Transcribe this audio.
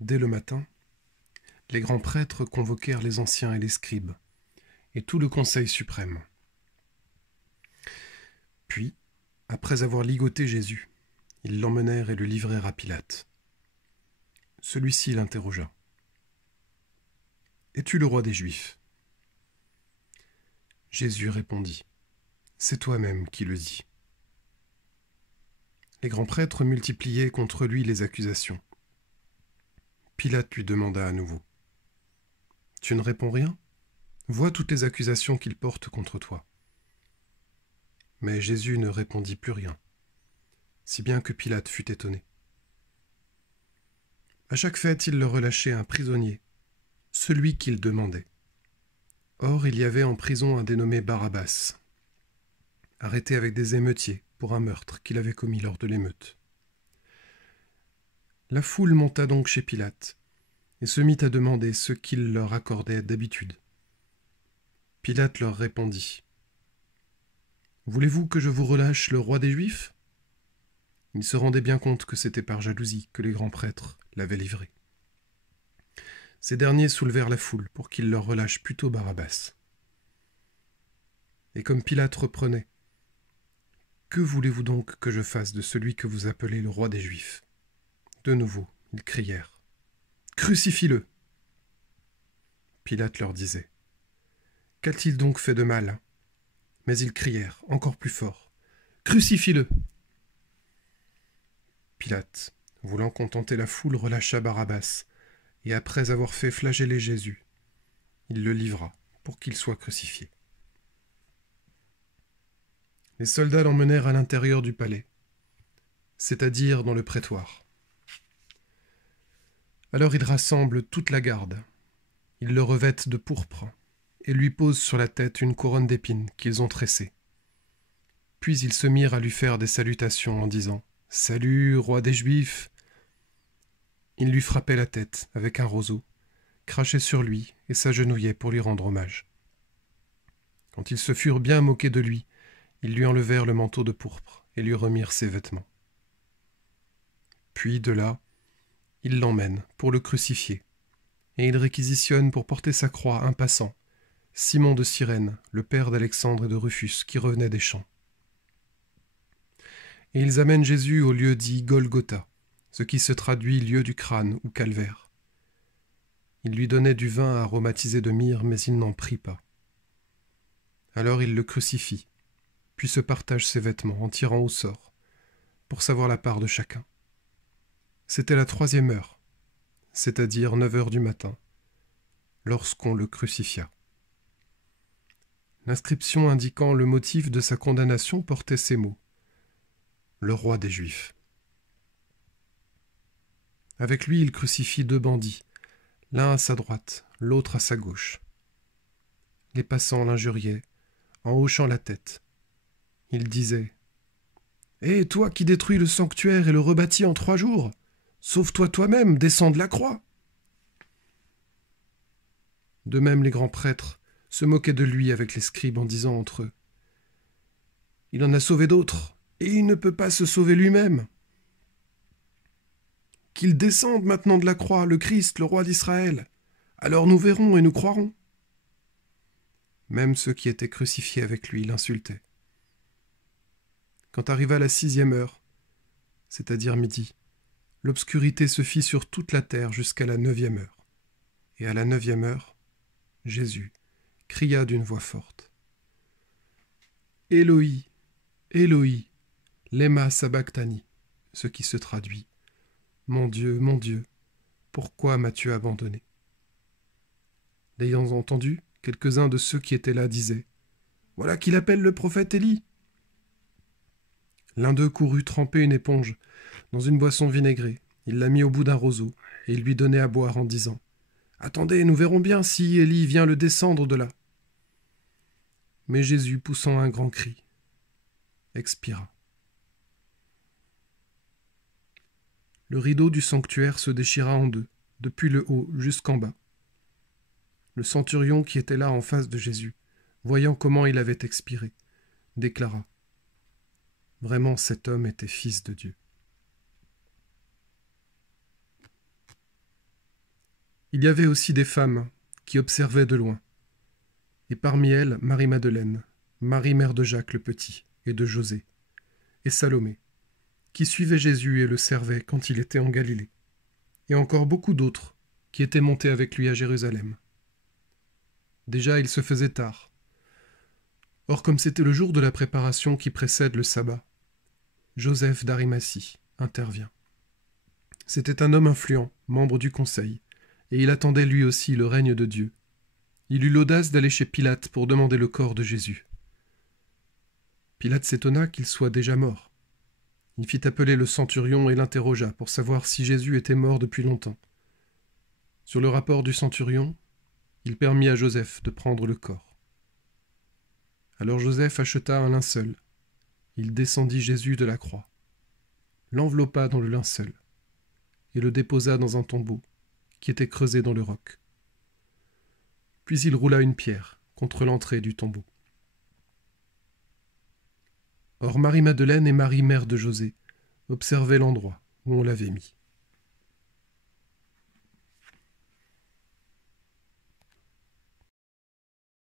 Dès le matin, les grands prêtres convoquèrent les anciens et les scribes, et tout le conseil suprême. Puis, après avoir ligoté Jésus, ils l'emmenèrent et le livrèrent à Pilate. Celui-ci l'interrogea. « Es-tu le roi des Juifs ?» Jésus répondit. « C'est toi-même qui le dis. » Les grands prêtres multipliaient contre lui les accusations. Pilate lui demanda à nouveau. « Tu ne réponds rien ? Vois toutes les accusations qu'ils portent contre toi. » Mais Jésus ne répondit plus rien, si bien que Pilate fut étonné. À chaque fête, il leur relâchait un prisonnier, celui qu'il demandait. Or, il y avait en prison un dénommé Barabbas, arrêté avec des émeutiers pour un meurtre qu'il avait commis lors de l'émeute. La foule monta donc chez Pilate et se mit à demander ce qu'il leur accordait d'habitude. Pilate leur répondit. « Voulez-vous que je vous relâche le roi des Juifs ?» Il se rendait bien compte que c'était par jalousie que les grands prêtres l'avaient livré. Ces derniers soulevèrent la foule pour qu'il leur relâche plutôt Barabbas. Et comme Pilate reprenait, « Que voulez-vous donc que je fasse de celui que vous appelez le roi des Juifs ?» De nouveau, ils crièrent, « Crucifie-le !» Pilate leur disait, « Qu'a-t-il donc fait de mal ?» Mais ils crièrent encore plus fort, « Crucifie-le !» Pilate, voulant contenter la foule, relâcha Barabbas, et après avoir fait flageller Jésus, il le livra pour qu'il soit crucifié. Les soldats l'emmenèrent à l'intérieur du palais, c'est-à-dire dans le prétoire. Alors ils rassemblent toute la garde, ils le revêtent de pourpre et lui posent sur la tête une couronne d'épines qu'ils ont tressée. Puis ils se mirent à lui faire des salutations en disant « Salut, roi des Juifs !» Ils lui frappaient la tête avec un roseau, crachaient sur lui et s'agenouillaient pour lui rendre hommage. Quand ils se furent bien moqués de lui, ils lui enlevèrent le manteau de pourpre et lui remirent ses vêtements. Puis, de là, ils l'emmènent pour le crucifier, et ils réquisitionnent pour porter sa croix un passant, Simon de Cyrène, le père d'Alexandre et de Rufus, qui revenait des champs. Et ils amènent Jésus au lieu dit Golgotha, ce qui se traduit lieu du crâne ou calvaire. Ils lui donnaient du vin aromatisé de myrrhe, mais il n'en prit pas. Alors ils le crucifient, puis se partagent ses vêtements en tirant au sort, pour savoir la part de chacun. C'était la 3e heure, c'est-à-dire 9 heures du matin, lorsqu'on le crucifia. L'inscription indiquant le motif de sa condamnation portait ces mots : « Le roi des Juifs ». Avec lui, il crucifie 2 bandits, l'un à sa droite, l'autre à sa gauche. Les passants l'injuriaient, en hochant la tête. Ils disaient : « Hé, toi qui détruis le sanctuaire et le rebâtis en 3 jours, sauve-toi toi-même, descends de la croix !» De même, les grands prêtres se moquaient de lui avec les scribes en disant entre eux : « Il en a sauvé d'autres, et il ne peut pas se sauver lui-même. Qu'il descende maintenant de la croix, le Christ, le roi d'Israël. Alors nous verrons et nous croirons. » Même ceux qui étaient crucifiés avec lui l'insultaient. Quand arriva la 6e heure, c'est-à-dire midi, l'obscurité se fit sur toute la terre jusqu'à la 9e heure. Et à la 9e heure, Jésus cria d'une voix forte : « Éloi, Éloi, lema sabachthani », ce qui se traduit : « Mon Dieu, pourquoi m'as-tu abandonné ?» L'ayant entendu, quelques-uns de ceux qui étaient là disaient : « Voilà qu'il appelle le prophète Élie. » L'un d'eux courut tremper une éponge dans une boisson vinaigrée. Il la mit au bout d'un roseau et il lui donnait à boire en disant : « Attendez, nous verrons bien si Élie vient le descendre de là. » Mais Jésus, poussant un grand cri, expira. Le rideau du sanctuaire se déchira en 2, depuis le haut jusqu'en bas. Le centurion qui était là en face de Jésus, voyant comment il avait expiré, déclara : « Vraiment, cet homme était fils de Dieu. » Il y avait aussi des femmes qui observaient de loin, et parmi elles Marie-Madeleine, Marie mère de Jacques le Petit et de José, et Salomé, qui suivaient Jésus et le servaient quand il était en Galilée, et encore beaucoup d'autres qui étaient montés avec lui à Jérusalem. Déjà il se faisait tard. Or comme c'était le jour de la préparation qui précède le sabbat, Joseph d'Arimathie intervient. C'était un homme influent, membre du conseil, et il attendait lui aussi le règne de Dieu. Il eut l'audace d'aller chez Pilate pour demander le corps de Jésus. Pilate s'étonna qu'il soit déjà mort. Il fit appeler le centurion et l'interrogea pour savoir si Jésus était mort depuis longtemps. Sur le rapport du centurion, il permit à Joseph de prendre le corps. Alors Joseph acheta un linceul. Il descendit Jésus de la croix, l'enveloppa dans le linceul et le déposa dans un tombeau qui était creusé dans le roc. Puis il roula une pierre contre l'entrée du tombeau. Or Marie-Madeleine et Marie mère de José observaient l'endroit où on l'avait mis.